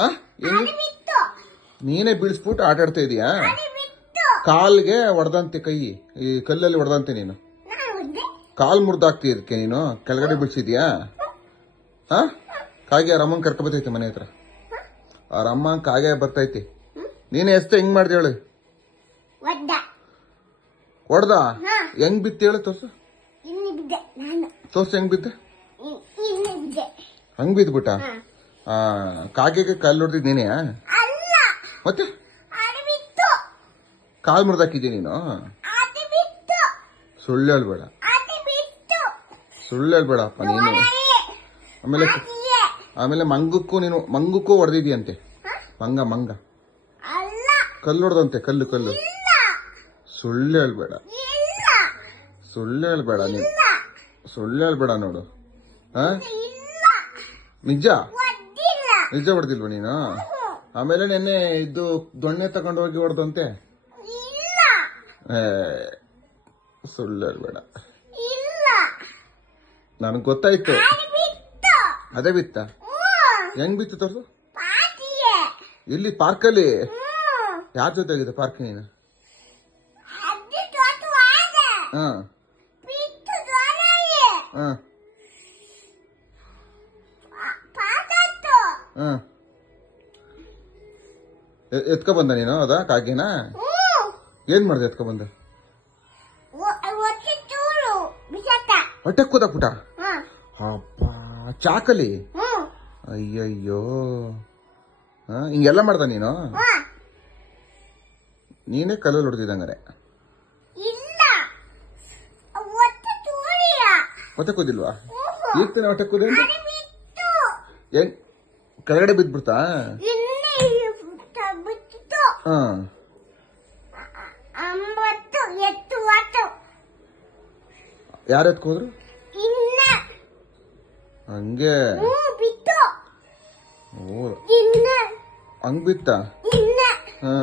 ಆ ನೀನೇ ಬೀಳ್ಸ್ಬಿಟ್ಟು ಆಟ ಆಡ್ತಾ ಇದೀಯಾ? ಕಾಲ್ಗೆ ಹೊಡೆದಂತೆ ಕೈ, ಈ ಕಲ್ಲಲ್ಲಿ ಹೊಡೆದಂತೆ ನೀನು ಕಾಲ್ ಮುರ್ದಾಕ್ತಿ ಇದಕ್ಕೆ ನೀನು ಕೆಳಗಡೆ ಬೀಳ್ಸಿದ್ಯಾ? ಹಾ, ಕಾಗೆ ಅವ್ರ ಅಮ್ಮನ್ ಕರ್ಕೊ ಬರ್ತೈತಿ ಮನೆ ಹತ್ರ. ಅವ್ರ ಅಮ್ಮ ಕಾಗೆ ಬರ್ತೈತಿ. ನೀನೇ ಎಷ್ಟ ಹೆಂಗ್ ಮಾಡ್ದೆ ಹೇಳು? ಹೊಡ್ದ? ಹೆಂಗ್ ಬಿತ್ತು ಹೇಳು? ತೋರ್ಸು ತೋರ್ಸು, ಹೆಂಗ್ ಬಿದ್ದ? ಹಂಗ್ ಬಿದ್ಬಿಟ್ಟ? ಕಾಗೆಗೆ ಕಲ್ಲು ಹೊಡೆದಿದ್ ನೀನೇ? ಮತ್ತೆ ಕಾಲ್ ಮುರ್ದಾಕಿದ್ದೆ ನೀನು? ಸುಳ್ಳು ಹೇಳ್ಬೇಡ, ಸುಳ್ಳು ಹೇಳ್ಬೇಡಪ್ಪ ನೀನು. ಆಮೇಲೆ ಆಮೇಲೆ ಮಂಗಕ್ಕೂ ಹೊಡೆದಿದ್ಯಂತೆ. ಮಂಗ ಕಲ್ಲು ಹೊಡೆದಂತೆ, ಕಲ್ಲು. ಸುಳ್ಳು ಹೇಳ್ಬೇಡ, ಸುಳ್ಳು ಹೇಳ್ಬೇಡ ನೀನು, ಸುಳ್ಳು ಹೇಳ್ಬೇಡ ನೋಡು. ನಿಜ ಹೊಡೆದಿಲ್ವ ನೀನು? ಆಮೇಲೆ ನೆನ್ನೆ ಇದ್ದು ದೊಣ್ಣೆ ತಗೊಂಡು ಹೋಗಿ ಹೊಡೆದಂತೆ. ಸುಳ್ಳು ಹೇಳ್ಬೇಡ, ನನಗೆ ಗೊತ್ತಾಯ್ತು. ಅದೇ ಬಿತ್ತ? ಹೆಂಗ್ ಬಿತ್ತು ತೋರ್ಸು. ಇಲ್ಲಿ ಪಾರ್ಕಲ್ಲಿ? ಯಾರ ಜೊತೆ ಆಗಿದೆ ಪಾರ್ಕ್ ನೀನು? ಹಾ ಹಾ ಹಾ ಎತ್ಕೊ ಬಂದ ನೀನು? ಅದಾ ಕಾಗೆನಾ? ಏನ್ ಮಾಡ್ದೆ ಎತ್ಕೊ ಬಂದ? ಹೊಟ್ಟೆ ಕೂದಾಕ್ಬಿಟ್ಟ? ಅಪ್ಪ, ಚಾಕಲಿ? ಅಯ್ಯಯ್ಯೋ, ಹಿಂಗೆಲ್ಲ ಮಾಡ್ದ ನೀನು? ನೀನೇ ಕಲ್ಲಲ್ಲಿ ಹೊಡೆದಿದ್ದಂಗಾರೆ. ಹೊಟ್ಟೆ ಕೂದಿಲ್ವಾ? ಈಗ ತಾನೆ ಹೊಟ್ಟೆ ಕೂದ? ಹೆಂಗ್ ಕೆಳಗಡೆ ಬಿದ್ಬಿಡ್ತಾ? ಹಾ, ಯಾರು ಎತ್ಕೋದ್ರು? ಹಂಗೆ? ಓ, ಹಂಗ್ ಬಿತ್ತ? ಹಾ.